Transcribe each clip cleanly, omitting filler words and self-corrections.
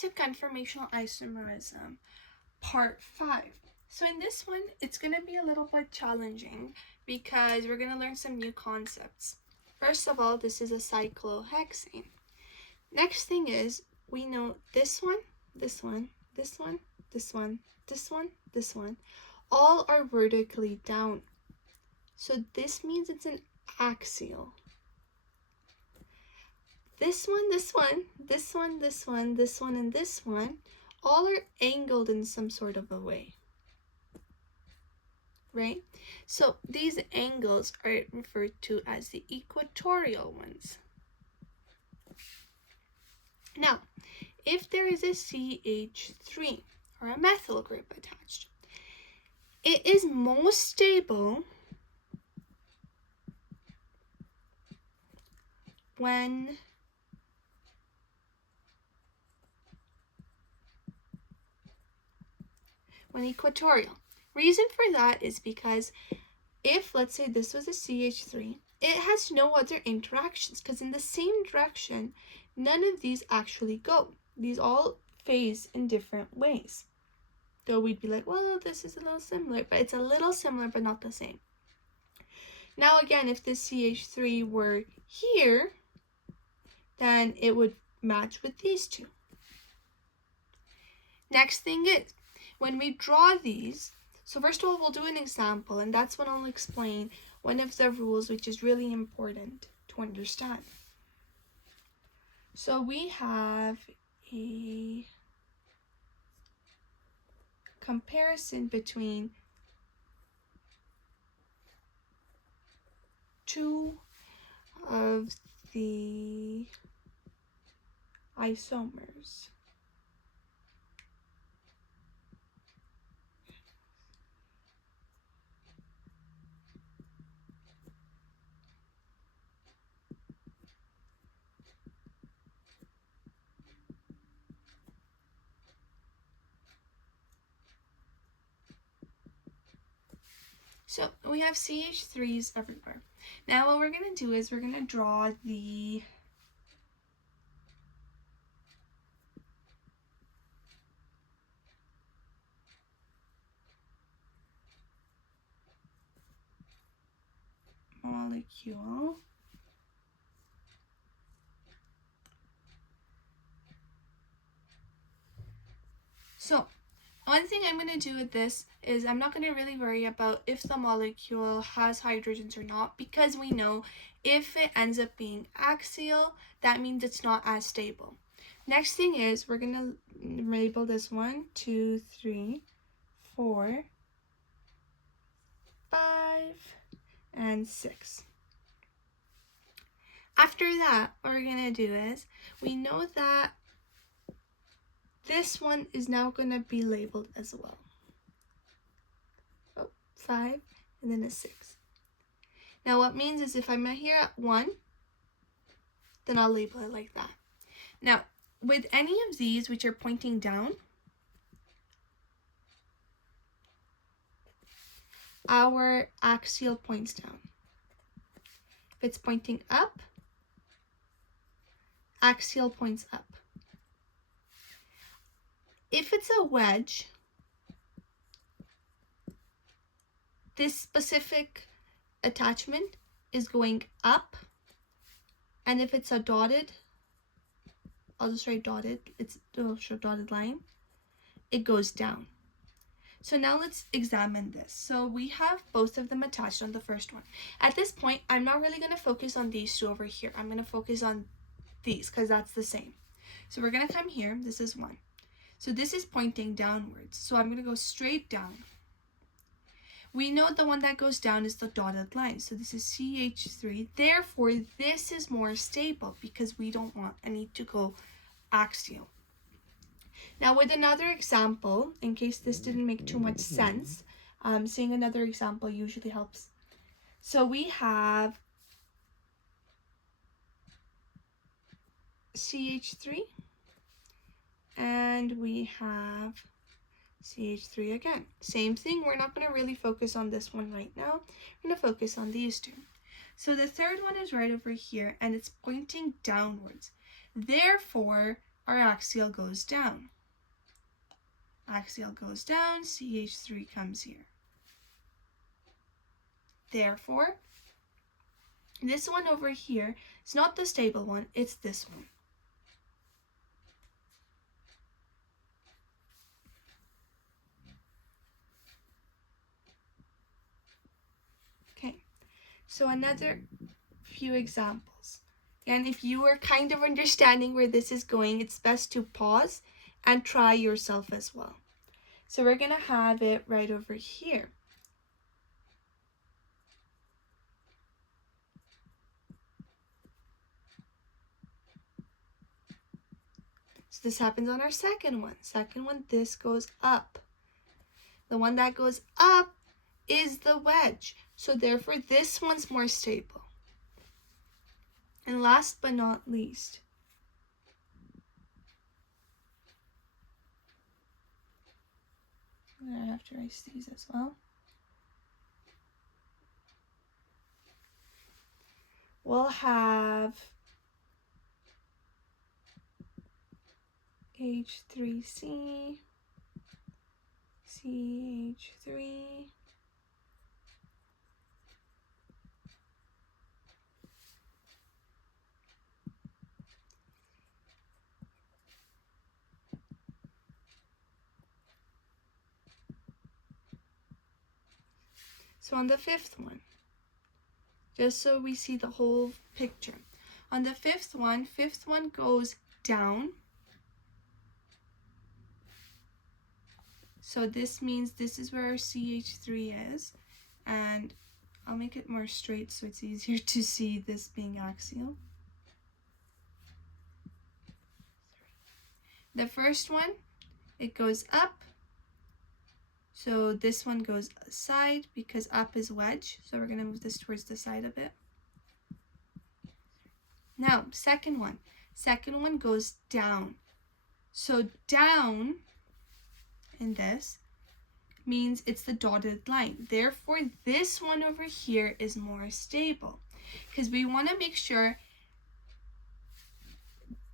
to Conformational Isomerism, Part 5. So in this one, it's going to be a little bit challenging because we're going to learn some new concepts. First of all, this is a cyclohexane. Next thing is, we know this one, this one, this one, this one, this one, this one, all are vertically down. So this means it's an axial. This one, this one, this one, this one, this one, and this one, all are angled in some sort of a way, right? So these angles are referred to as the equatorial ones. Now, if there is a CH3 or a methyl group attached, it is most stable when equatorial. Reason for that is because if, let's say, this was a CH3, it has no other interactions because in the same direction, none of these actually go. These all phase in different ways. Though we'd be like, well, this is a little similar, but it's a little similar, but not the same. Now, again, if this CH3 were here, then it would match with these two. Next thing is, when we draw these, so first of all, we'll do an example, and that's when I'll explain one of the rules which is really important to understand. So we have a comparison between two of the isomers. So we have CH3s everywhere. Now what we're going to do is we're going to draw the molecule so one thing I'm going to do with this is I'm not going to really worry about if the molecule has hydrogens or not, because we know if it ends up being axial, that means it's not as stable. Next thing is we're going to label this 1, 2, 3, 4, 5, and 6. After that, what we're going to do is we know that this one is now going to be labeled as well. 5 and then a 6. Now what means is if I'm here at 1, then I'll label it like that. Now with any of these which are pointing down, our axial points down. If it's pointing up, axial points up. If it's a wedge, this specific attachment is going up, and if it's a dotted, I'll just write dotted, it'll show dotted line, it goes down. So now let's examine this. So we have both of them attached on the first one. At this point, I'm not really going to focus on these two over here. I'm going to focus on these because that's the same. So we're going to come here. This is 1. So this is pointing downwards. So I'm going to go straight down. We know the one that goes down is the dotted line. So this is CH3. Therefore, this is more stable because we don't want any to go axial. Now with another example, in case this didn't make too much sense, seeing another example usually helps. So we have CH3 and we have CH3 again. Same thing, we're not going to really focus on this one right now. We're going to focus on these two. So the third one is right over here and it's pointing downwards. Therefore, our axial goes down. Axial goes down, CH3 comes here. Therefore, this one over here is not the stable one, it's this one. Okay, so another few examples. And if you are kind of understanding where this is going, it's best to pause and try yourself as well. So we're going to have it right over here. So this happens on our second one. Second one, this goes up. The one that goes up is the wedge. So therefore, this one's more stable. And last but not least, I have to erase these as well. We'll have H3C, CH3, so on the fifth one, just so we see the whole picture. On the fifth one goes down. So this means this is where our CH3 is. And I'll make it more straight so it's easier to see this being axial. The first one, it goes up. So this one goes side because up is wedge. So we're going to move this towards the side a bit. Now, second one. Second one goes down. So down in this means it's the dotted line. Therefore, this one over here is more stable because we want to make sure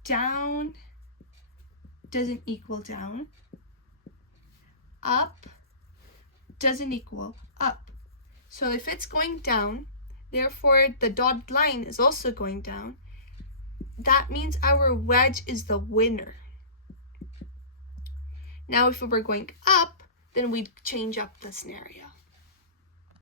down doesn't equal down, up doesn't equal up. So if it's going down, therefore the dotted line is also going down. That means our wedge is the winner. Now if we were going up, then we'd change up the scenario.